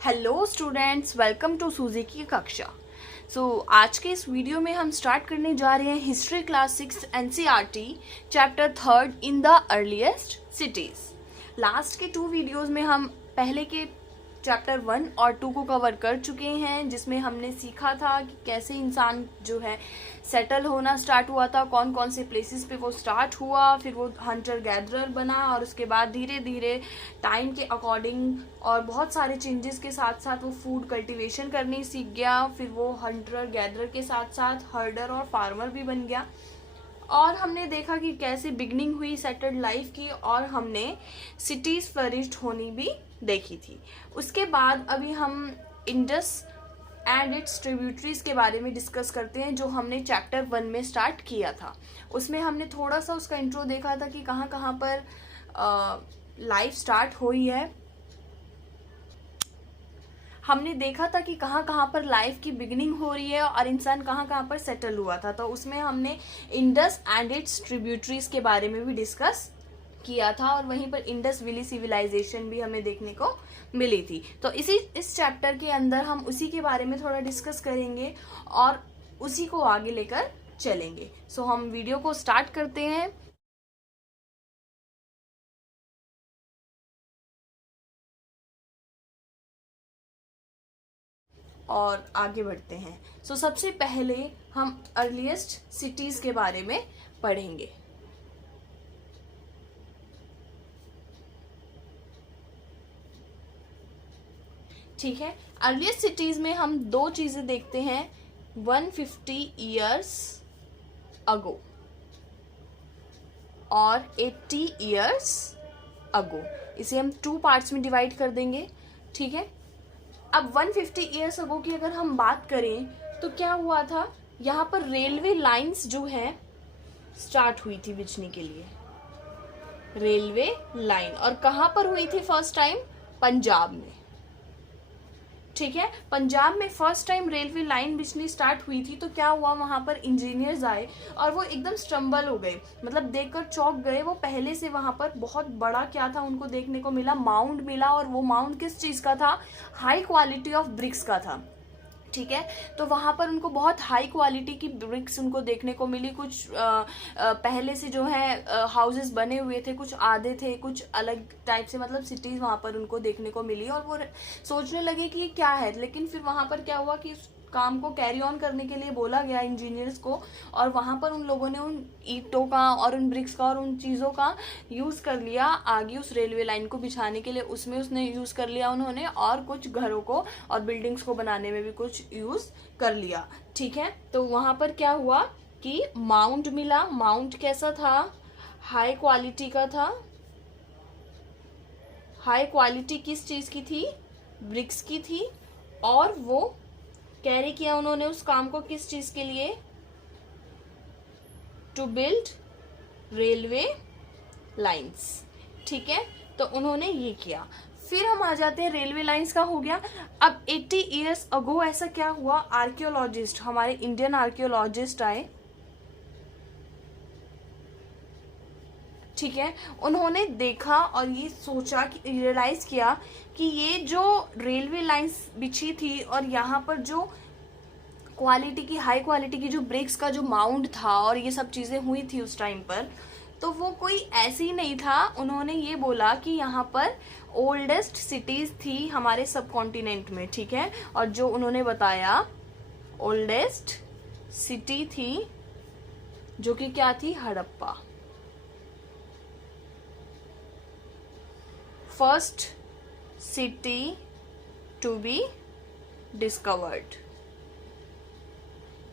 Hello students, welcome to सूजी की कक्षा। आज के इस वीडियो में हम स्टार्ट करने जा रहे हैं history class 6 NCERT chapter 3 in the earliest cities. Last के 2 वीडियोस में हम पहले के चैप्टर 1 और 2 को कवर कर चुके हैं, जिसमें हमने सीखा था कि कैसे इंसान जो है सेटल होना स्टार्ट हुआ था, कौन कौन से प्लेसेस पे वो स्टार्ट हुआ, फिर वो हंटर गैदरर बना और उसके बाद धीरे धीरे टाइम के अकॉर्डिंग और बहुत सारे चेंजेस के साथ साथ वो फूड कल्टीवेशन करनी सीख गया। फिर वो हंटर गैदरर के साथ साथ हर्डर और फार्मर भी बन गया। और हमने देखा कि कैसे बिगनिंग हुई सेटल्ड लाइफ की, और हमने सिटीज़ फ्लरिश्ड होनी भी देखी थी। उसके बाद अभी हम इंडस एंड इट्स ट्रिब्यूटरीज के बारे में डिस्कस करते हैं, जो हमने चैप्टर 1 में स्टार्ट किया था। उसमें हमने थोड़ा सा उसका इंट्रो देखा था कि कहाँ कहाँ पर लाइफ स्टार्ट हुई है। हमने देखा था कि कहाँ कहाँ पर लाइफ की बिगिनिंग हो रही है और इंसान कहाँ कहाँ पर सेटल हुआ था। तो उसमें हमने इंडस एंड इट्स ट्रिब्यूटरीज के बारे में भी डिस्कस किया था, और वहीं पर इंडस वैली सिविलाइजेशन भी हमें देखने को मिली थी। तो इस चैप्टर के अंदर हम उसी के बारे में थोड़ा डिस्कस करेंगे और उसी को आगे लेकर चलेंगे। हम वीडियो को स्टार्ट करते हैं और आगे बढ़ते हैं। सबसे पहले हम अर्लीस्ट सिटीज के बारे में पढ़ेंगे। ठीक है, अर्लीस्ट सिटीज में हम 2 चीजें देखते हैं, 150 ईयर्स अगो और 80 ईयर्स अगो। इसे हम 2 पार्ट्स में डिवाइड कर देंगे। ठीक है, अब 150 ईयर्स अगो की अगर हम बात करें तो क्या हुआ था, यहाँ पर रेलवे लाइंस जो है स्टार्ट हुई थी बिछने के लिए, रेलवे लाइन। और कहाँ पर हुई थी फर्स्ट टाइम? पंजाब में। ठीक है, पंजाब में फर्स्ट टाइम रेलवे लाइन बिछनी स्टार्ट हुई थी। तो क्या हुआ, वहां पर इंजीनियर्स आए और वो एकदम स्टम्बल हो गए, मतलब देखकर चौंक गए। वो पहले से वहां पर बहुत बड़ा क्या था उनको देखने को मिला, माउंट मिला। और वो माउंट किस चीज का था? हाई क्वालिटी ऑफ ब्रिक्स का था। ठीक है, तो वहां पर उनको बहुत हाई क्वालिटी की ब्रिक्स उनको देखने को मिली। कुछ पहले से जो है हाउसेस बने हुए थे, कुछ आधे थे, कुछ अलग टाइप से, मतलब सिटीज वहां पर उनको देखने को मिली। और वो सोचने लगे कि ये क्या है। लेकिन फिर वहां पर क्या हुआ कि काम को कैरी ऑन करने के लिए बोला गया इंजीनियर्स को, और वहां पर उन लोगों ने उन ईंटों का और उन ब्रिक्स का और उन चीज़ों का यूज़ कर लिया आगे उस रेलवे लाइन को बिछाने के लिए। उसमें उसने यूज़ कर लिया उन्होंने, और कुछ घरों को और बिल्डिंग्स को बनाने में भी कुछ यूज़ कर लिया। ठीक है, तो वहां पर क्या हुआ कि माउंट मिला। माउंट कैसा था? हाई क्वालिटी का था। हाई क्वालिटी किस चीज़ की थी? ब्रिक्स की थी। और वो कैरी किया उन्होंने उस काम को किस चीज के लिए? To build railway lines. ठीक है, तो उन्होंने ये किया। फिर हम आ जाते हैं, रेलवे लाइंस का हो गया। अब 80 इयर्स अगो ऐसा क्या हुआ, आर्कियोलॉजिस्ट, हमारे इंडियन आर्कियोलॉजिस्ट आए। ठीक है, उन्होंने देखा और ये सोचा कि रियलाइज किया कि ये जो रेलवे लाइंस बिछी थी और यहाँ पर जो क्वालिटी की, हाई क्वालिटी की जो ब्रिक्स का जो माउंट था और ये सब चीज़ें हुई थी उस टाइम पर, तो वो कोई ऐसी ही नहीं था। उन्होंने ये बोला कि यहाँ पर ओल्डेस्ट सिटीज़ थी हमारे सब कॉन्टिनेंट में। ठीक है, और जो उन्होंने बताया ओल्डेस्ट सिटी थी, जो कि क्या थी? Harappa. First city to be discovered.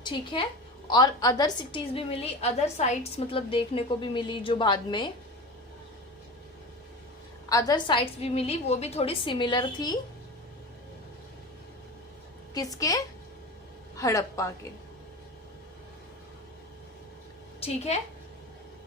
ठीक है, और अदर सिटीज भी मिली, अदर साइट्स मतलब देखने को भी मिली, जो बाद में अदर साइट्स भी मिली, वो भी थोड़ी सिमिलर थी। किसके? हड़प्पा के। ठीक है,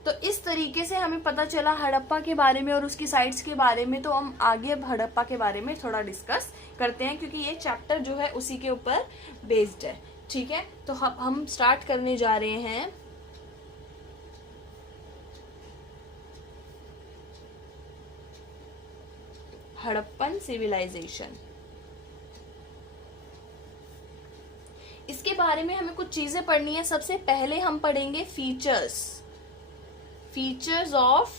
तो इस तरीके से हमें पता चला हड़प्पा के बारे में और उसकी साइट्स के बारे में। तो हम आगे अब हड़प्पा के बारे में थोड़ा डिस्कस करते हैं, क्योंकि ये चैप्टर जो है उसी के ऊपर बेस्ड है। ठीक है, तो हम स्टार्ट करने जा रहे हैं हड़प्पन सिविलाइजेशन। इसके बारे में हमें कुछ चीजें पढ़नी है। सबसे पहले हम पढ़ेंगे फीचर्स ऑफ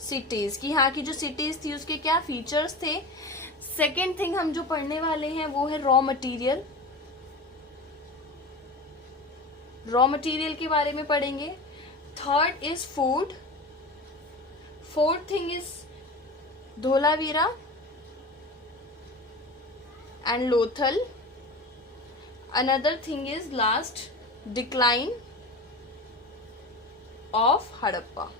सिटीज, कि यहाँ की जो सिटीज थी उसके क्या फीचर्स थे। सेकेंड थिंग हम जो पढ़ने वाले हैं वो है रॉ मटेरियल के बारे में पढ़ेंगे। Third is food. Fourth thing is Dholavira and Lothal. Another thing is last decline of Harappa,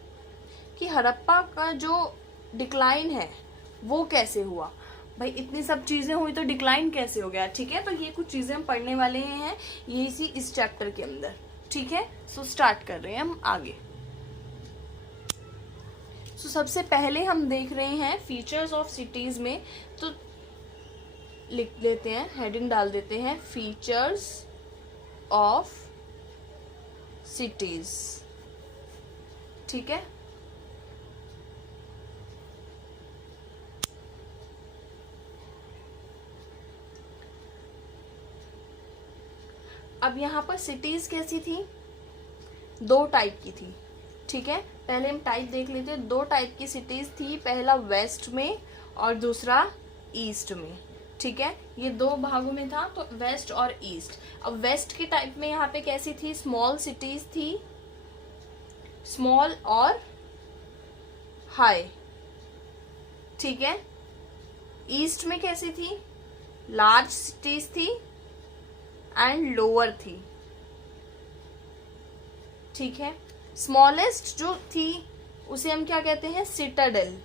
कि हड़प्पा का जो डिक्लाइन है वो कैसे हुआ। भाई इतनी सब चीजें हुई तो डिक्लाइन कैसे हो गया, ठीक है। तो ये कुछ चीजें हम पढ़ने वाले हैं ये इस चैप्टर के अंदर, ठीक है। सो स्टार्ट कर रहे हैं हम आगे। सो सबसे पहले हम देख रहे हैं फीचर्स ऑफ सिटीज में, तो लिख देते हैं, हेडिंग डाल देते हैं फीचर्स ऑफ सिटीज, ठीक है। अब यहाँ पर सिटीज कैसी थी, दो टाइप की थी, ठीक है। पहले हम टाइप देख लेते हैं। दो टाइप की सिटीज थी, पहला वेस्ट में और दूसरा ईस्ट में, ठीक है। ये दो भागों में था, तो वेस्ट और ईस्ट। अब वेस्ट के टाइप में यहाँ पे कैसी थी, स्मॉल सिटीज थी, स्मॉल और हाई, ठीक है। ईस्ट में कैसी थी, लार्ज सिटीज थी एंड लोअर थी, ठीक है। स्मॉलेस्ट जो थी उसे हम क्या कहते हैं, सिटाडेल,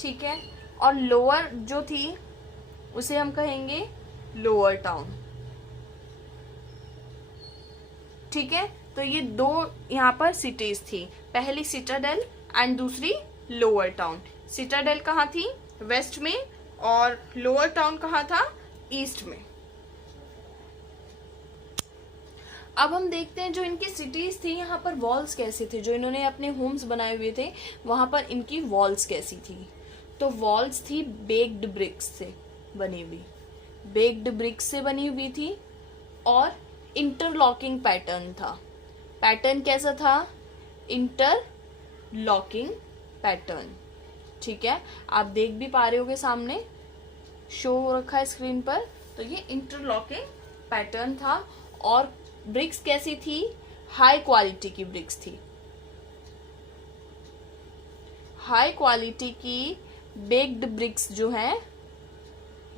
ठीक है। और लोअर जो थी उसे हम कहेंगे लोअर टाउन, ठीक है। तो ये दो यहाँ पर सिटीज थी, पहली सिटाडेल एंड दूसरी लोअर टाउन। सिटाडेल कहाँ थी, वेस्ट में, और लोअर टाउन कहाँ था, ईस्ट में। अब हम देखते हैं जो इनकी सिटीज थी यहाँ पर वॉल्स कैसे थे, जो इन्होंने अपने होम्स बनाए हुए थे वहां पर इनकी वॉल्स कैसी थी। तो वॉल्स थी बेक्ड ब्रिक्स से बनी हुई थी और इंटरलॉकिंग पैटर्न था। पैटर्न कैसा था, इंटरलॉकिंग पैटर्न, ठीक है। आप देख भी पा रहे होगे, सामने शो हो रखा है स्क्रीन पर। तो ये इंटरलॉकिंग पैटर्न था। और ब्रिक्स कैसी थी, हाई क्वालिटी की ब्रिक्स थी, हाई क्वालिटी की बेक्ड ब्रिक्स जो है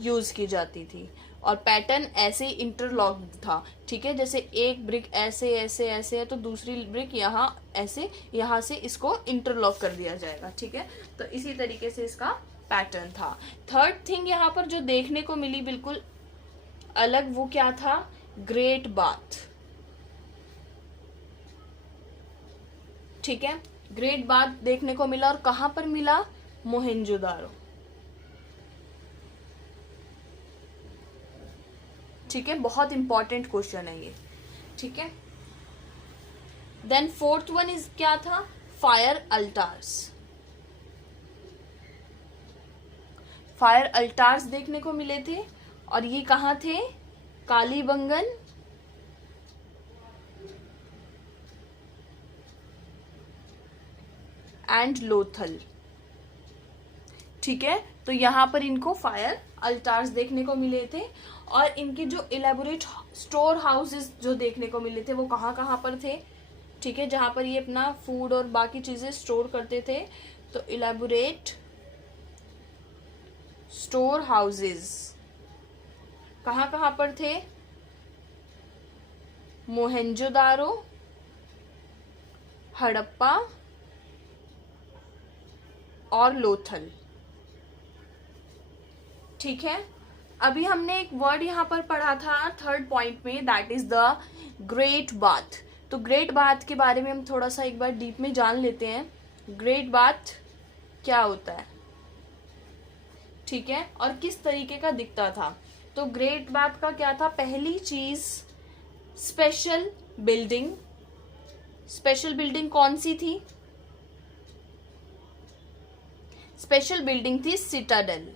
यूज की जाती थी। और पैटर्न ऐसे ही इंटरलॉक्ड था, ठीक है। जैसे एक ब्रिक ऐसे ऐसे ऐसे है तो दूसरी ब्रिक यहाँ ऐसे, यहाँ से इसको इंटरलॉक कर दिया जाएगा, ठीक है। तो इसी तरीके से इसका पैटर्न था। थर्ड थिंग यहाँ पर जो देखने को मिली बिल्कुल अलग, वो क्या था, ग्रेट बाथ, ठीक है। ग्रेट बाथ देखने को मिला, और कहां पर मिला, मोहेंजोदारो, ठीक है। बहुत इंपॉर्टेंट क्वेश्चन है ये, ठीक है। देन फोर्थ वन इज क्या था, फायर अल्टार्स। फायर अल्टार्स देखने को मिले थे, और ये कहाँ थे, कालीबंगन एंड लोथल, ठीक है। तो यहां पर इनको फायर अल्टार्स देखने को मिले थे। और इनके जो इलेबोरेट स्टोर हाउसेस जो देखने को मिले थे वो कहाँ कहाँ पर थे, ठीक है, जहां पर ये अपना फूड और बाकी चीजें स्टोर करते थे। तो इलेबोरेट स्टोर हाउसेस कहाँ कहाँ पर थे, मोहेंजोदारो, हड़प्पा और लोथल, ठीक है। अभी हमने एक वर्ड यहाँ पर पढ़ा था थर्ड पॉइंट में, that is the great bath. तो ग्रेट बाथ के बारे में हम थोड़ा सा एक बार डीप में जान लेते हैं। ग्रेट बाथ क्या होता है, ठीक है, और किस तरीके का दिखता था। तो ग्रेट बाथ का क्या था, पहली चीज स्पेशल बिल्डिंग। स्पेशल बिल्डिंग कौन सी थी, स्पेशल बिल्डिंग थी सिटाडेल।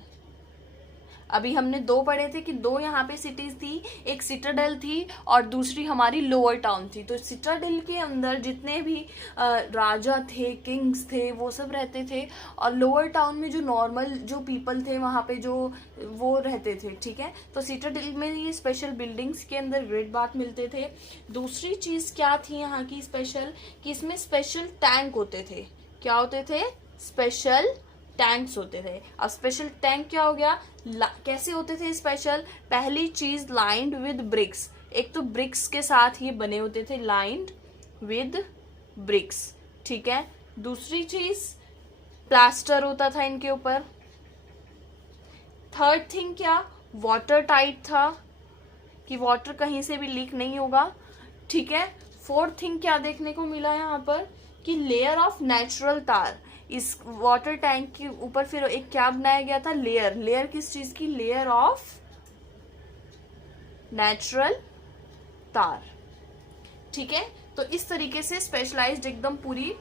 अभी हमने दो पढ़े थे कि दो यहाँ पे सिटीज थी, एक सिटाडेल थी और दूसरी हमारी लोअर टाउन थी। तो सिटाडेल के अंदर जितने भी राजा थे, किंग्स थे, वो सब रहते थे, और लोअर टाउन में जो नॉर्मल जो पीपल थे वहाँ पे जो वो रहते थे, ठीक है। तो सिटाडेल में ये स्पेशल बिल्डिंग्स के अंदर ग्रेट बाथ मिलते थे। दूसरी चीज़ क्या थी यहाँ की स्पेशल, कि इसमें स्पेशल टैंक होते थे। क्या होते थे? स्पेशल टैंक्स होते थे। अब स्पेशल टैंक क्या हो गया, कैसे होते थे स्पेशल? पहली चीज लाइंड विद ब्रिक्स, एक तो ब्रिक्स के साथ ये बने होते थे, लाइंड विद ब्रिक्स, ठीक है। दूसरी चीज प्लास्टर होता था इनके ऊपर। थर्ड थिंग क्या, वाटर टाइट था कि वाटर कहीं से भी लीक नहीं होगा, ठीक है। फोर्थ थिंग क्या देखने को मिला यहाँ पर, कि लेयर ऑफ नेचुरल तार। इस वाटर टैंक के ऊपर फिर एक क्या बनाया गया था, लेयर। लेयर किस चीज की? लेयर ऑफ नेचुरल तार, ठीक है। तो इस तरीके से स्पेशलाइज्ड एकदम पूरी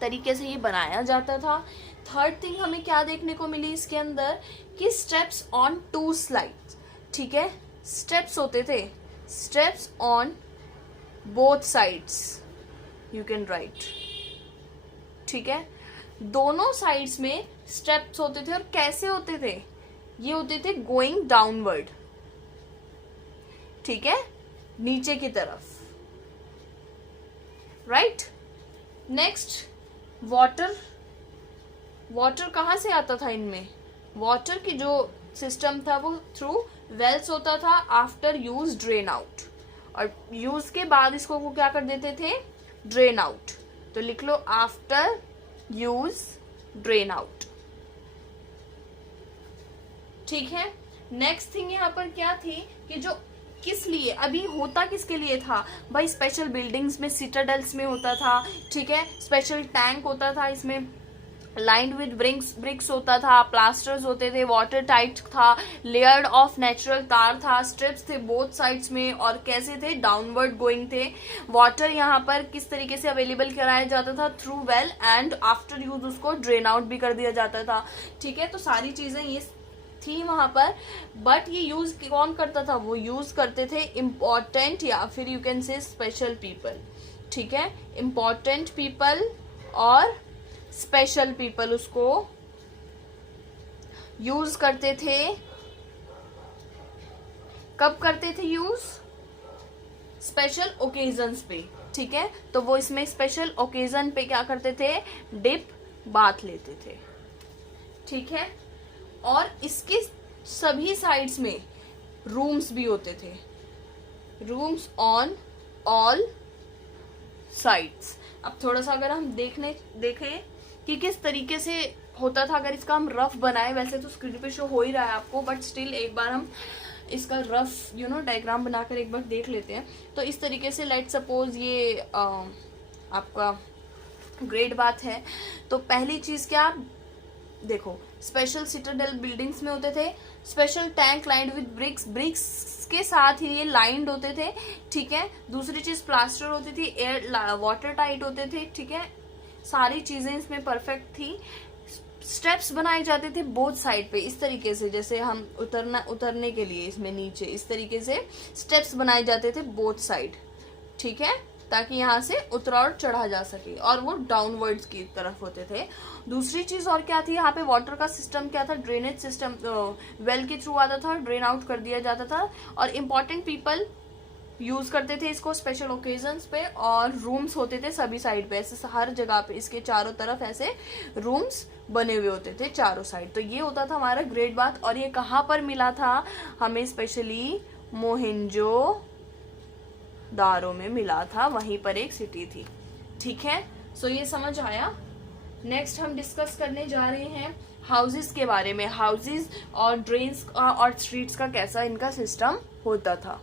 तरीके से ये बनाया जाता था। थर्ड थिंग हमें क्या देखने को मिली इसके अंदर, कि स्टेप्स ऑन टू स्लाइड्स, ठीक है। स्टेप्स होते थे, steps on both sides you can write, ठीक है। दोनों साइड्स में स्टेप्स होते थे, और कैसे होते थे? ये होते थे गोइंग डाउनवर्ड, ठीक है, नीचे की तरफ, राइट। Next water. वाटर कहाँ से आता था इनमें? वाटर की जो सिस्टम था वो थ्रू वेल्स होता था, आफ्टर यूज ड्रेन आउट, और यूज के बाद इसको वो क्या कर देते थे? Drain out. तो लिख लो आफ्टर यूज ड्रेन आउट, ठीक है। नेक्स्ट थिंग यहाँ पर क्या थी, कि जो किस लिए अभी होता किसके लिए था भाई? स्पेशल बिल्डिंग्स में, सिटाडेल्स में होता था, ठीक है। स्पेशल टैंक होता था, इसमें लाइंड विद ब्रिक्स होता था, प्लास्टर्स होते थे, वाटर टाइट था, लेयर्ड ऑफ नेचुरल तार था, स्ट्रिप्स थे बोथ साइड्स में, और कैसे थे? डाउनवर्ड गोइंग थे। वाटर यहाँ पर किस तरीके से अवेलेबल कराया जाता था? Through well, and after use उसको ड्रेन आउट भी कर दिया जाता था, ठीक है। तो सारी चीजें ये थी वहां पर। बट ये यूज कौन करता था? वो यूज करते थे इम्पोर्टेंट, या फिर you can say special people, ठीक है। इम्पोर्टेंट पीपल और स्पेशल पीपल उसको यूज करते थे। कब करते थे यूज? स्पेशल ओकेजन्स पे, ठीक है। तो वो इसमें स्पेशल ओकेजन पे क्या करते थे? डिप बाथ लेते थे, ठीक है। और इसके सभी साइड्स में रूम्स भी होते थे, रूम्स ऑन ऑल साइड्स। अब थोड़ा सा अगर हम देखें कि किस तरीके से होता था, अगर इसका हम रफ बनाए, वैसे तो स्क्रीन पे शो हो ही रहा है आपको, बट स्टिल एक बार हम इसका रफ डायग्राम बनाकर एक बार देख लेते हैं। तो इस तरीके से लेट सपोज ये आपका ग्रेट बाथ है। तो पहली चीज क्या देखो, स्पेशल सिटाडेल बिल्डिंग्स में होते थे, special tank lined with bricks के साथ ही ये लाइंड होते थे, ठीक है। दूसरी चीज प्लास्टर होती थी, एयर वाटर टाइट होते थे, ठीक है। सारी चीजें इसमें परफेक्ट थी। स्टेप्स बनाए जाते थे बोथ साइड पे, इस तरीके से, जैसे हम उतरने के लिए इसमें नीचे इस तरीके से स्टेप्स बनाए जाते थे बोथ साइड, ठीक है, ताकि यहाँ से उतरा और चढ़ा जा सके, और वो डाउनवर्ड्स की तरफ होते थे। दूसरी चीज और क्या थी, यहाँ पे वाटर का सिस्टम क्या था? ड्रेनेज सिस्टम वेल के थ्रू आता था, ड्रेन आउट कर दिया जाता था। और इम्पोर्टेंट पीपल यूज करते थे इसको स्पेशल ओकेजन्स पे, और रूम्स होते थे सभी साइड पे, ऐसे हर जगह पे इसके चारों तरफ ऐसे रूम्स बने हुए होते थे चारों साइड। तो ये होता था हमारा ग्रेट बाथ। और ये कहाँ पर मिला था हमें? स्पेशली मोहिंजो दारो में मिला था, वहीं पर एक सिटी थी, ठीक है। सो ये समझ आया। नेक्स्ट हम डिस्कस करने जा रहे हैं हाउसेस के बारे में, हाउसेस और ड्रेन्स और स्ट्रीट्स का कैसा इनका सिस्टम होता था।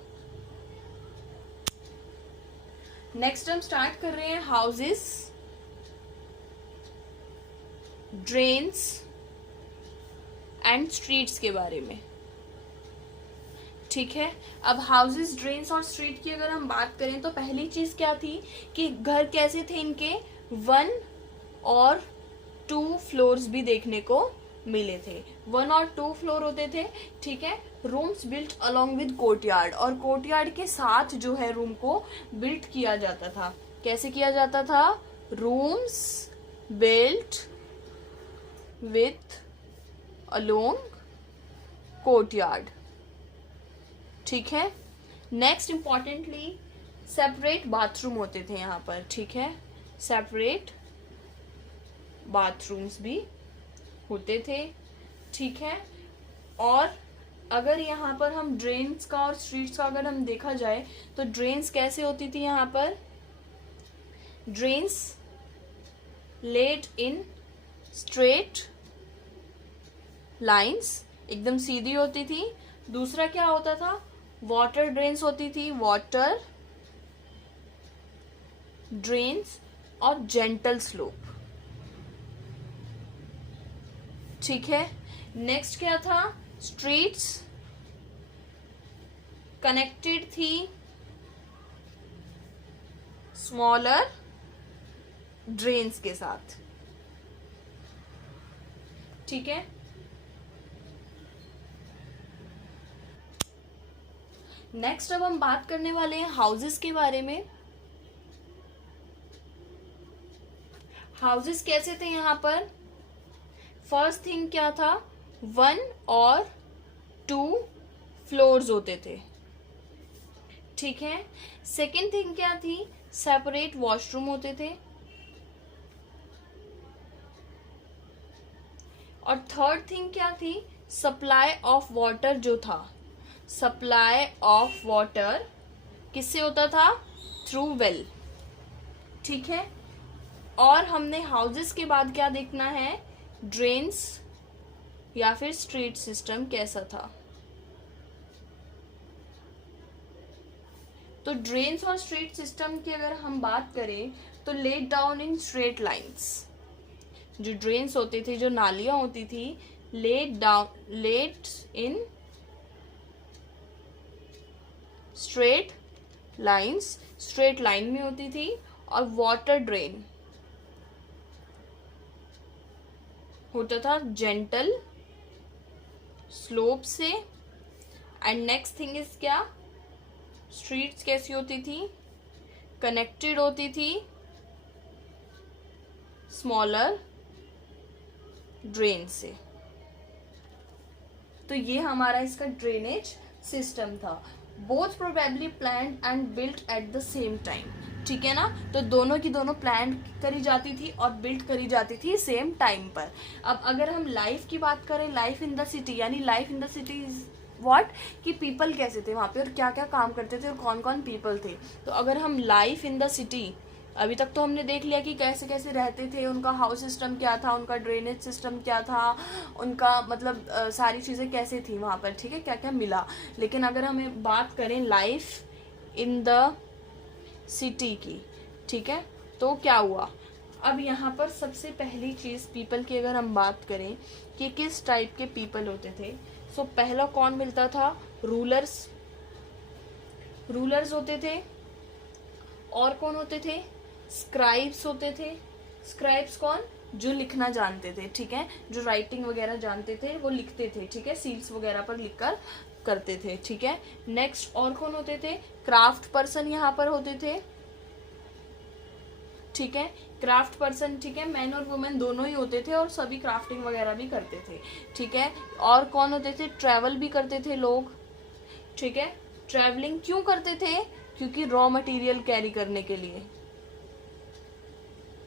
नेक्स्ट हम स्टार्ट कर रहे हैं हाउसेस, ड्रेन्स एंड स्ट्रीट्स के बारे में, ठीक है। अब हाउसेस, ड्रेन्स और स्ट्रीट की अगर हम बात करें तो पहली चीज क्या थी कि घर कैसे थे इनके? 1 और 2 फ्लोर्स भी देखने को मिले थे। 1 और 2 फ्लोर होते थे, ठीक है। Rooms built along with courtyard, और कोर्टयार्ड के साथ जो है रूम को बिल्ट किया जाता था। कैसे किया जाता था? Rooms built with along courtyard, ठीक है। नेक्स्ट इंपॉर्टेंटली सेपरेट बाथरूम होते थे यहाँ पर, ठीक है। सेपरेट बाथरूम्स भी होते थे, ठीक है। और अगर यहाँ पर हम ड्रेन्स का और स्ट्रीट्स का अगर हम देखा जाए तो ड्रेन्स कैसे होती थी यहाँ पर? Drains laid in straight lines, एकदम सीधी होती थी। दूसरा क्या होता था? वाटर ड्रेन्स होती थी, वाटर ड्रेन्स और जेंटल स्लोप, ठीक है। नेक्स्ट क्या था? स्ट्रीट्स कनेक्टेड थी स्मॉलर ड्रेन्स के साथ, ठीक है। नेक्स्ट अब हम बात करने वाले हैं हाउसेस के बारे में। हाउसेस कैसे थे यहाँ पर? फर्स्ट थिंग क्या था? 1 और 2 फ्लोर्स होते थे, ठीक है। सेकेंड थिंग क्या थी? सेपरेट वॉशरूम होते थे। और थर्ड थिंग क्या थी? सप्लाई ऑफ वाटर जो था, सप्लाई ऑफ वाटर किससे होता था? थ्रू वेल, ठीक है। और हमने हाउसेस के बाद क्या देखना है? ड्रेन्स या फिर स्ट्रीट सिस्टम कैसा था। तो ड्रेन्स और स्ट्रीट सिस्टम की अगर हम बात करें तो laid down in straight lines, जो ड्रेन्स होते थे, जो नालियां होती थी, laid in straight lines, straight line में होती थी। और वाटर ड्रेन होता था जेंटल स्लोप से। एंड नेक्स्ट थिंग इज क्या? स्ट्रीट्स कैसी होती थी? कनेक्टेड होती थी स्मॉलर ड्रेन से। तो ये हमारा इसका ड्रेनेज सिस्टम था। Both probably planned and built at the same time, ठीक है ना। तो दोनों की दोनों प्लान करी जाती थी और बिल्ट करी जाती थी सेम टाइम पर। अब अगर हम लाइफ की बात करें, लाइफ इन द सिटी, यानी life in the city is what, कि पीपल कैसे थे वहाँ पे और क्या क्या काम करते थे और कौन कौन पीपल थे। तो अगर हम लाइफ इन द सिटी, अभी तक तो हमने देख लिया कि कैसे कैसे रहते थे, उनका हाउस सिस्टम क्या था, उनका ड्रेनेज सिस्टम क्या था, उनका मतलब सारी चीज़ें कैसे थी वहाँ पर, ठीक है, क्या क्या मिला। लेकिन अगर हमें बात करें लाइफ इन द सिटी की, ठीक है, तो क्या हुआ? अब यहाँ पर सबसे पहली चीज़ पीपल की अगर हम बात करें कि किस टाइप के पीपल होते थे, सो पहला कौन मिलता था? रूलर्स होते थे। और कौन होते थे? स्क्राइब्स होते थे। स्क्राइब्स कौन? जो लिखना जानते थे, ठीक है, जो राइटिंग वगैरह जानते थे, वो लिखते थे, ठीक है, सील्स वगैरह पर लिखकर करते थे, ठीक है। नेक्स्ट और कौन होते थे? क्राफ्ट पर्सन यहाँ पर होते थे, ठीक है, क्राफ्ट पर्सन, ठीक है, मैन और वुमेन दोनों ही होते थे और सभी क्राफ्टिंग वगैरह भी करते थे, ठीक है। और कौन होते थे? ट्रैवल भी करते थे लोग, ठीक है। ट्रैवलिंग क्यों करते थे? क्योंकि रॉ मटेरियल कैरी करने के लिए,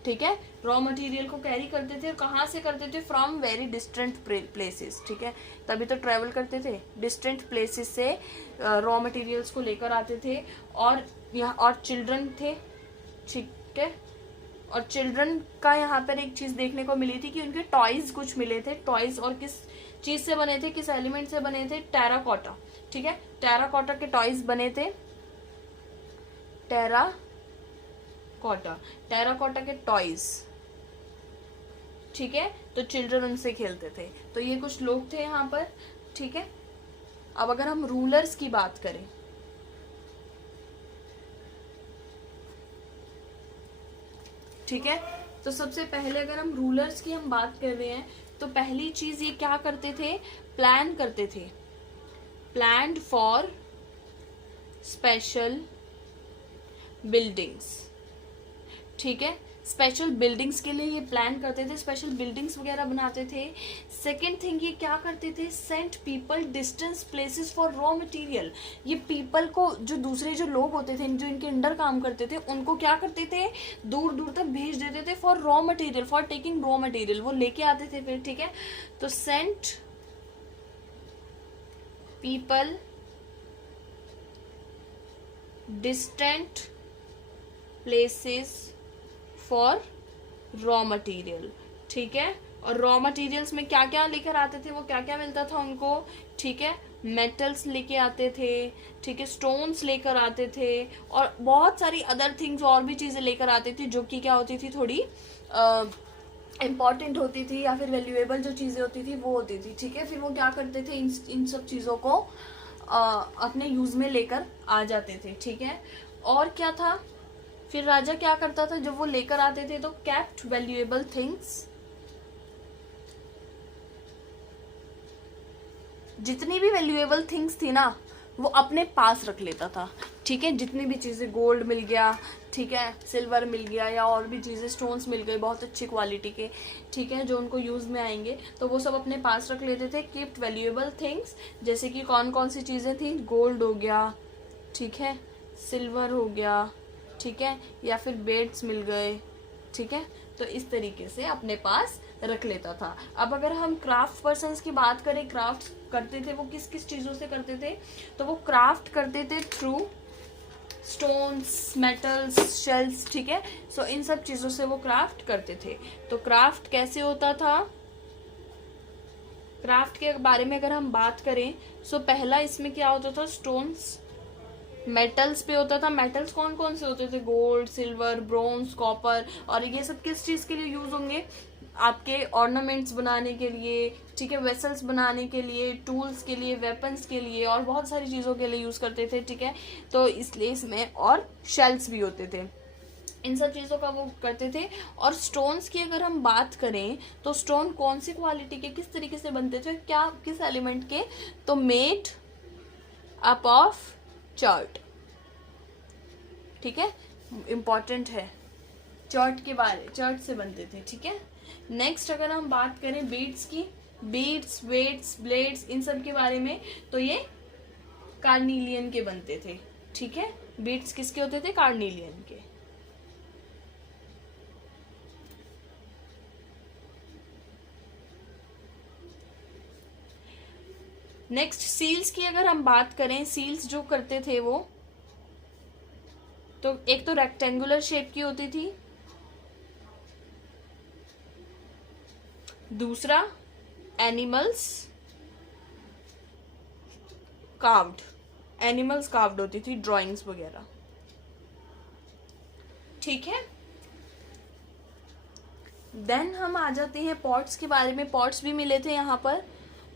ठीक है, रॉ मटेरियल को कैरी करते थे। और कहाँ से करते थे? फ्रॉम वेरी डिस्टेंट प्लेसेस, ठीक है, तभी तो ट्रैवल करते थे। डिस्टेंट प्लेसेस से रॉ मटेरियल्स को लेकर आते थे। और यहाँ और चिल्ड्रन थे, ठीक है। और चिल्ड्रन का यहाँ पर एक चीज़ देखने को मिली थी कि उनके टॉयज कुछ मिले थे। टॉयज और किस चीज़ से बने थे, किस एलिमेंट से बने थे? टेराकोटा, ठीक है, टेराकोटा के टॉयज बने थे। टेराकोटा के टॉयज, ठीक है। तो चिल्ड्रन उनसे खेलते थे। तो ये कुछ लोग थे यहाँ पर, ठीक है। अब अगर हम रूलर्स की बात करें, ठीक है, तो सबसे पहले अगर हम रूलर्स की हम बात कर रहे हैं तो पहली चीज ये क्या करते थे, प्लान करते थे, प्लान्ड फॉर स्पेशल बिल्डिंग्स, ठीक है, स्पेशल बिल्डिंग्स के लिए ये प्लान करते थे, स्पेशल बिल्डिंग्स वगैरह बनाते थे। सेकेंड थिंग ये क्या करते थे, sent people distance places for raw material, ये पीपल को, जो दूसरे जो लोग होते थे जो इनके अंडर काम करते थे, उनको क्या करते थे, दूर दूर तक भेज देते थे for raw material, for taking raw material, वो लेके आते थे फिर, ठीक है। तो sent people distant places for raw material, ठीक है। और रॉ मटेरियल्स में क्या क्या लेकर आते थे, वो क्या क्या मिलता था उनको, ठीक है, मेटल्स लेके आते थे, ठीक है, स्टोन्स लेकर आते थे, और बहुत सारी अदर थिंग्स और भी चीजें लेकर आते थे जो कि क्या होती थी, थोड़ी इम्पॉर्टेंट होती थी या फिर वैल्यूएबल जो चीजें होती थी वो होती थी, ठीक है। फिर वो क्या करते थे, इन सब चीजों को अपने यूज में लेकर आ जाते थे, ठीक है। और क्या था, फिर राजा क्या करता था, जब वो लेकर आते थे तो कैप्ट वैल्यूएबल थिंग्स, जितनी भी वैल्यूएबल थिंग्स थी ना वो अपने पास रख लेता था, ठीक है। जितनी भी चीजें, गोल्ड मिल गया, ठीक है, सिल्वर मिल गया, या और भी चीजें, स्टोन्स मिल गए बहुत अच्छी क्वालिटी के, ठीक है, जो उनको यूज में आएंगे, तो वो सब अपने पास रख लेते थे। कीप्ट वैल्यूएबल थिंग्स, जैसे कि कौन कौन सी चीजें थी, गोल्ड हो गया, ठीक है, सिल्वर हो गया, ठीक है, या फिर बेड्स मिल गए, ठीक है, तो इस तरीके से अपने पास रख लेता था। अब अगर हम क्राफ्ट पर्सन्स की बात करें, क्राफ्ट करते थे वो किस किस चीजों से करते थे, तो वो क्राफ्ट करते थे थ्रू स्टोन्स, मेटल्स, शेल्स, ठीक है। सो इन सब चीजों से वो क्राफ्ट करते थे। तो क्राफ्ट कैसे होता था, क्राफ्ट के बारे में अगर हम बात करें, सो पहला इसमें क्या होता था, स्टोन्स, मेटल्स पे होता था। मेटल्स कौन कौन से होते थे, गोल्ड, सिल्वर, ब्रोंज, कॉपर, और ये सब किस चीज के लिए यूज होंगे, आपके ऑर्नामेंट्स बनाने के लिए, ठीक है, वेसल्स बनाने के लिए, टूल्स के लिए, वेपन्स के लिए, और बहुत सारी चीजों के लिए यूज करते थे, ठीक है। तो इसलिए इसमें और शेल्स भी होते थे, इन सब चीजों का वो करते थे। और स्टोन्स की अगर हम बात करें तो स्टोन कौन सी क्वालिटी के, किस तरीके से बनते थे, क्या, किस एलिमेंट के, तो मेड अप ऑफ चर्ट, ठीक है, इंपॉर्टेंट है, चर्ट के बारे, चर्ट से बनते थे, ठीक है। नेक्स्ट अगर हम बात करें बीड्स की, बीड्स, वेट्स, ब्लेड्स, इन सब के बारे में, तो ये कार्नीलियन के बनते थे, ठीक है। बीड्स किसके होते थे, कार्नीलियन के। नेक्स्ट सील्स की अगर हम बात करें, सील्स जो करते थे वो, तो एक तो रेक्टेंगुलर शेप की होती थी, दूसरा एनिमल्स कार्व्ड, एनिमल्स कार्व्ड होती थी, ड्राइंग्स वगैरह, ठीक है। देन हम आ जाते हैं पॉट्स के बारे में। पॉट्स भी मिले थे यहाँ पर।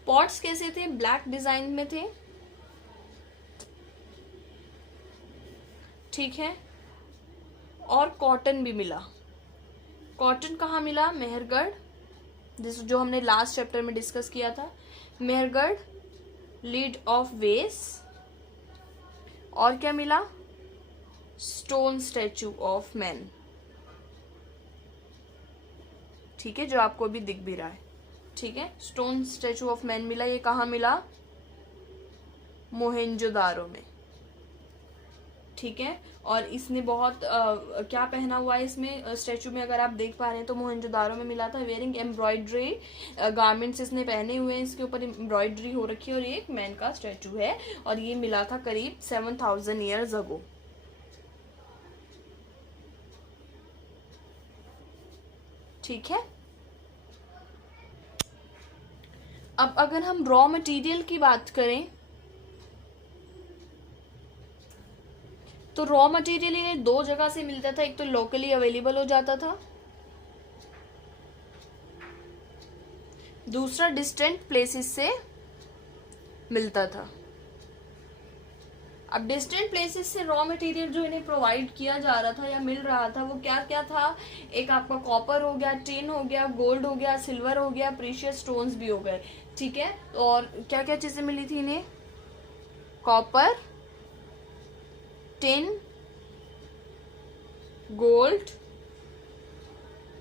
पॉट्स कैसे थे, ब्लैक डिजाइन में थे, ठीक है, और कॉटन भी मिला। कॉटन कहाँ मिला, मेहरगढ़, जिस जो हमने लास्ट चैप्टर में डिस्कस किया था, मेहरगढ़, लीड ऑफ वेस, और क्या मिला, स्टोन स्टैचू ऑफ मैन, ठीक है, जो आपको अभी दिख भी रहा है, ठीक है, स्टोन स्टैचू ऑफ मैन मिला। ये कहाँ मिला, मोहेंजोदारो में, ठीक है। और इसने बहुत क्या पहना हुआ है इसमें, स्टैचू में अगर आप देख पा रहे हैं तो मोहेंजोदारो में मिला था। वेयरिंग एम्ब्रॉयडरी गारमेंट्स इसने पहने हुए हैं, इसके ऊपर एम्ब्रॉयडरी हो रखी है, और ये एक मैन का स्टैचू है, और ये मिला था करीब 7000 ईयर्स अगो, ठीक है। अब अगर हम रॉ मटेरियल की बात करें, तो रॉ मटेरियल इन्हें दो जगह से मिलता था। एक तो लोकली अवेलेबल हो जाता था, दूसरा डिस्टेंट प्लेसेस से मिलता था। अब डिस्टेंट प्लेसेस से रॉ मटेरियल जो इन्हें प्रोवाइड किया जा रहा था या मिल रहा था वो क्या क्या था, एक आपका कॉपर हो गया, टिन हो गया, गोल्ड हो गया, सिल्वर हो गया, प्रीशियस स्टोन्स भी हो गए, ठीक है। और क्या क्या चीजें मिली थी इन्हें, copper, tin, gold,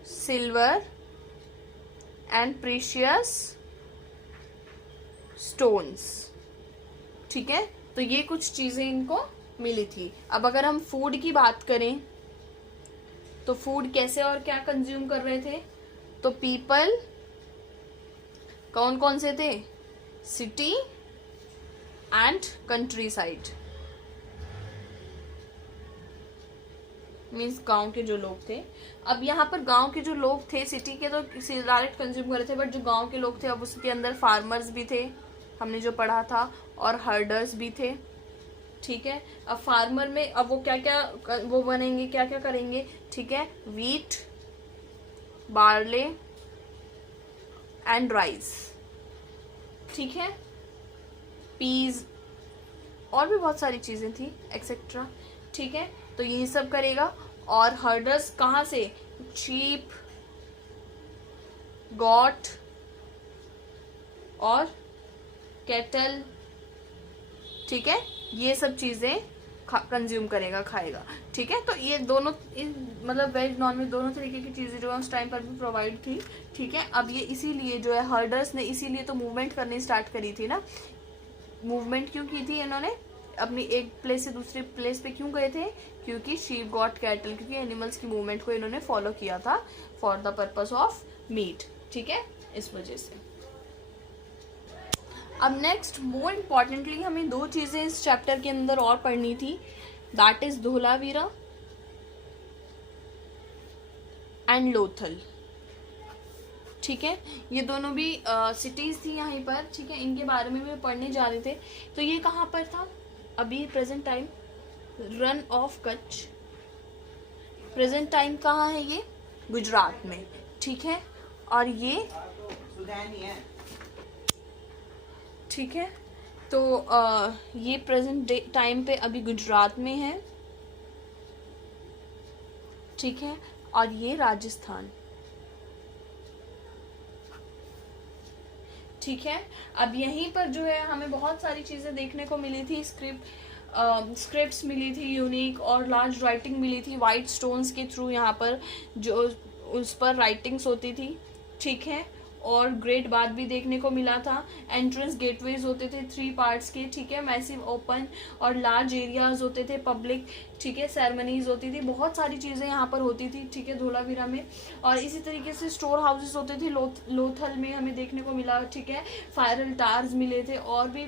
silver and precious stones, ठीक है। तो ये कुछ चीजें इनको मिली थी। अब अगर हम फूड की बात करें तो फूड कैसे और क्या कंज्यूम कर रहे थे, तो पीपल कौन कौन से थे, city and country side, means गांव के जो लोग थे। अब यहाँ पर गांव के जो लोग थे, सिटी के तो डायरेक्ट कंज्यूम कर रहे थे, बट जो गांव के लोग थे अब उसके अंदर फार्मर्स भी थे, हमने जो पढ़ा था, और हर्डर्स भी थे, ठीक है। अब फार्मर में अब वो क्या क्या वो बनेंगे, क्या क्या करेंगे, ठीक है, वीट, बार्ले एंड राइस, ठीक है, पीज और भी बहुत सारी चीजें थी एक्सेट्रा, ठीक है। तो यही सब करेगा। और हर्डर्स कहाँ से, शीप, गॉट और कैटल, ठीक है, ये सब चीजें कंज्यूम करेगा, खाएगा, ठीक है। तो ये दोनों मतलब वेज नॉन वेज दोनों तरीके की चीजें जो है उस टाइम पर भी प्रोवाइड थी, ठीक है। अब ये इसीलिए जो है हर्डर्स ने इसीलिए तो मूवमेंट करनी स्टार्ट करी थी ना। मूवमेंट क्यों की थी इन्होंने, अपनी एक प्लेस से दूसरे प्लेस पे क्यों गए थे, क्योंकि शीप, गॉट, कैटल, क्योंकि एनिमल्स की मूवमेंट को इन्होंने फॉलो किया था for the purpose of meat, ठीक है, इस वजह से। अब नेक्स्ट मोर इम्पॉर्टेंटली हमें दो चीजें इस चैप्टर के अंदर और पढ़नी थी, that is Dholavira and Lothal, ठीक है। ये दोनों भी सिटीज थी यहाँ पर, ठीक है, इनके बारे में भी पढ़ने जा रहे थे। तो ये कहाँ पर था, अभी present time run of Kutch, present time कहाँ है, ये गुजरात में, ठीक है। और ये ठीक है, तो ये प्रेजेंट टाइम पे अभी गुजरात में है, ठीक है। और ये राजस्थान, ठीक है। अब यहीं पर जो है हमें बहुत सारी चीजें देखने को मिली थी, स्क्रिप्ट्स मिली थी यूनिक, और लार्ज राइटिंग मिली थी वाइट स्टोन्स के थ्रू, यहाँ पर जो उस पर राइटिंग्स होती थी, ठीक है। और ग्रेट बात भी देखने को मिला था, एंट्रेंस गेटवेज होते थे 3 पार्ट्स के, ठीक है, मैसिव ओपन और लार्ज एरियाज होते थे, पब्लिक, ठीक है, सेरेमनीज होती थी, बहुत सारी चीजें यहाँ पर होती थी, ठीक है, धोलावीरा में। और इसी तरीके से स्टोर हाउसेस होते थे लोथल में, हमें देखने को मिला, ठीक है, फायर अल्टार्स मिले थे, और भी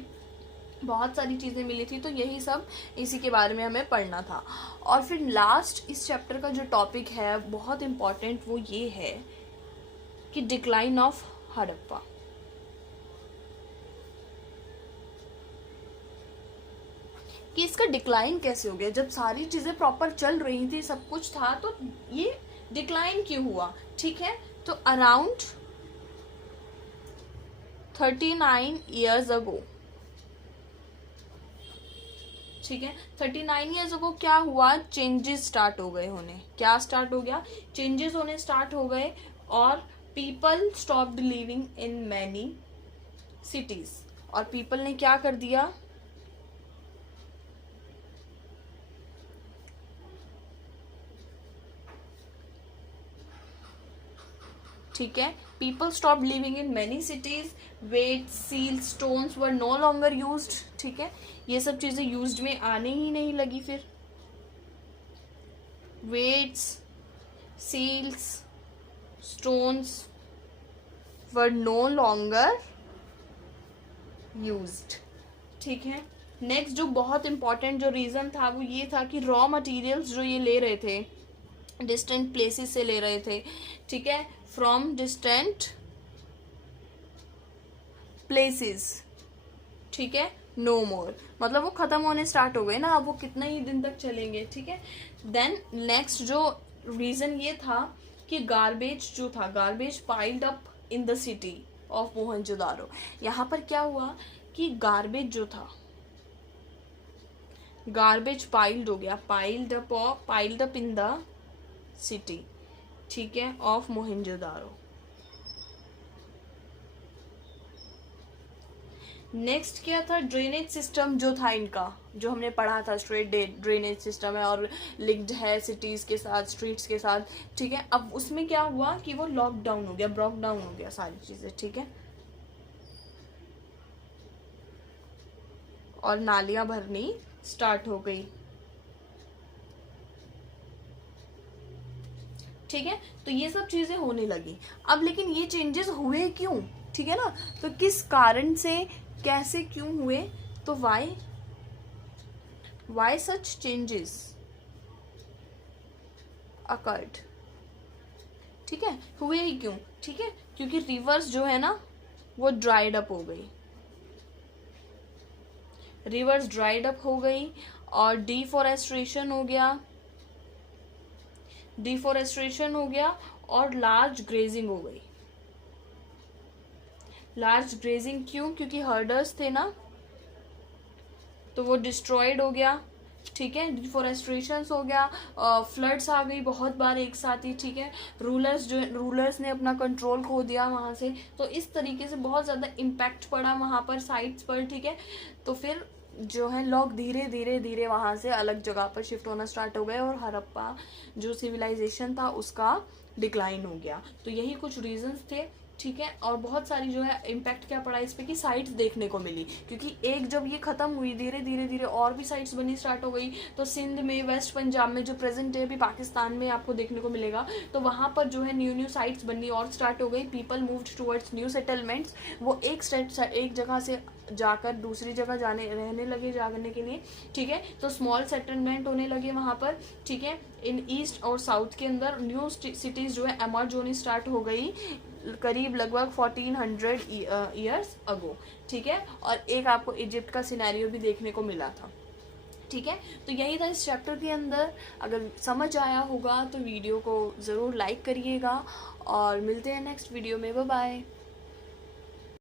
बहुत सारी चीज़ें मिली थी। तो यही सब इसी के बारे में हमें पढ़ना था। और फिर लास्ट इस चैप्टर का जो टॉपिक है बहुत इम्पॉर्टेंट, वो ये है कि डिक्लाइन ऑफ हड़प्पा, कि इसका डिक्लाइन कैसे हो गया, जब सारी चीजें प्रॉपर चल रही थी, सब कुछ था, तो ये डिक्लाइन क्यों हुआ, ठीक है। तो अराउंड 39 ईयर्स अगो, ठीक है, 39 ईयर्स अगो क्या हुआ, चेंजेस स्टार्ट हो गए होने, क्या स्टार्ट हो गया, चेंजेस होने स्टार्ट हो गए, और people stopped living in many cities, और पीपल ने क्या कर दिया, ठीक है, people stop living in many cities, weight, seal, stones were no longer used, ठीक है, ये सब चीजें यूज्ड में आने ही नहीं लगी, फिर weights, seals, stones were no longer used, ठीक है। नेक्स्ट जो बहुत इंपॉर्टेंट जो रीजन था वो ये था कि रॉ मटेरियल्स जो ये ले रहे थे डिस्टेंट प्लेसेस से ले रहे थे, ठीक है, फ्रॉम डिस्टेंट प्लेसेस, ठीक है, नो मोर, मतलब वो खत्म होने स्टार्ट हो गए ना, अब वो कितना ही दिन तक चलेंगे, ठीक है। देन नेक्स्ट जो रीजन ये था कि गार्बेज जो था, garbage piled up in the city of Mohenjodaro. यहाँ पर क्या हुआ कि गार्बेज जो था, गार्बेज पाइल्ड हो गया, piled up in the city, ठीक है, ऑफ मोहनजोदारो। नेक्स्ट क्या था, ड्रेनेज सिस्टम जो था इनका, जो हमने पढ़ा था स्ट्रेट ड्रेनेज सिस्टम है और लिंक्ड है सिटीज के साथ, स्ट्रीट्स के साथ, ठीक है। अब उसमें क्या हुआ कि वो लॉकडाउन हो गया, ब्लॉक डाउन हो गया सारी चीजें, ठीक है, और नालियां भरनी स्टार्ट हो गई, ठीक है। तो ये सब चीजें होने लगी। अब लेकिन ये चेंजेस हुए क्यों, ठीक है ना, तो किस कारण से, कैसे, क्यों हुए, तो वाई सच चेंजेस अकर्ड, ठीक है, हुए ही क्यों, ठीक है, क्योंकि रिवर्स जो है ना वो ड्राइड अप हो गई, रिवर्स ड्राइड अप हो गई, और डिफॉरेस्टेशन हो गया, और लार्ज ग्रेजिंग हो गई। लार्ज ग्रेजिंग क्यों, क्योंकि हर्डर्स थे ना, तो वो डिस्ट्रॉयड हो गया, ठीक है, डिफॉरेस्ट्रेशन हो गया, फ्लड्स आ गई बहुत बार एक साथ ही, ठीक है, रूलर्स ने अपना कंट्रोल खो दिया वहाँ से, तो इस तरीके से बहुत ज़्यादा इम्पैक्ट पड़ा वहाँ पर साइट्स पर, ठीक है। तो फिर जो है लोग धीरे धीरे वहाँ से अलग जगह पर शिफ्ट होना स्टार्ट हो गए, और हड़प्पा जो सिविलाइजेशन था उसका डिक्लाइन हो गया। तो यही कुछ रीजंस थे, ठीक है। और बहुत सारी जो है इम्पैक्ट क्या पड़ा इस पे कि साइट्स देखने को मिली, क्योंकि एक जब ये खत्म हुई धीरे धीरे और भी साइट्स बननी स्टार्ट हो गई, तो सिंध में, वेस्ट पंजाब में, जो प्रेजेंट है अभी पाकिस्तान में आपको देखने को मिलेगा, तो वहाँ पर जो है न्यू साइट्स बननी और स्टार्ट हो गई। People moved towards new settlements, वो एक जगह से जाकर दूसरी जगह रहने लगे जाने के लिए, ठीक है। तो स्मॉल सेटलमेंट होने लगे वहाँ पर, ठीक है। इन ईस्ट और साउथ के अंदर न्यू सिटीज जो है एमर्ज होनी स्टार्ट हो गई, करीब लगभग 1400 ईयर्स अगो, ठीक है। और एक आपको इजिप्ट का सिनेरियो भी देखने को मिला था, ठीक है। तो यही था इस चैप्टर के अंदर। अगर समझ आया होगा तो वीडियो को ज़रूर लाइक करिएगा, और मिलते हैं नेक्स्ट वीडियो में। Bye bye.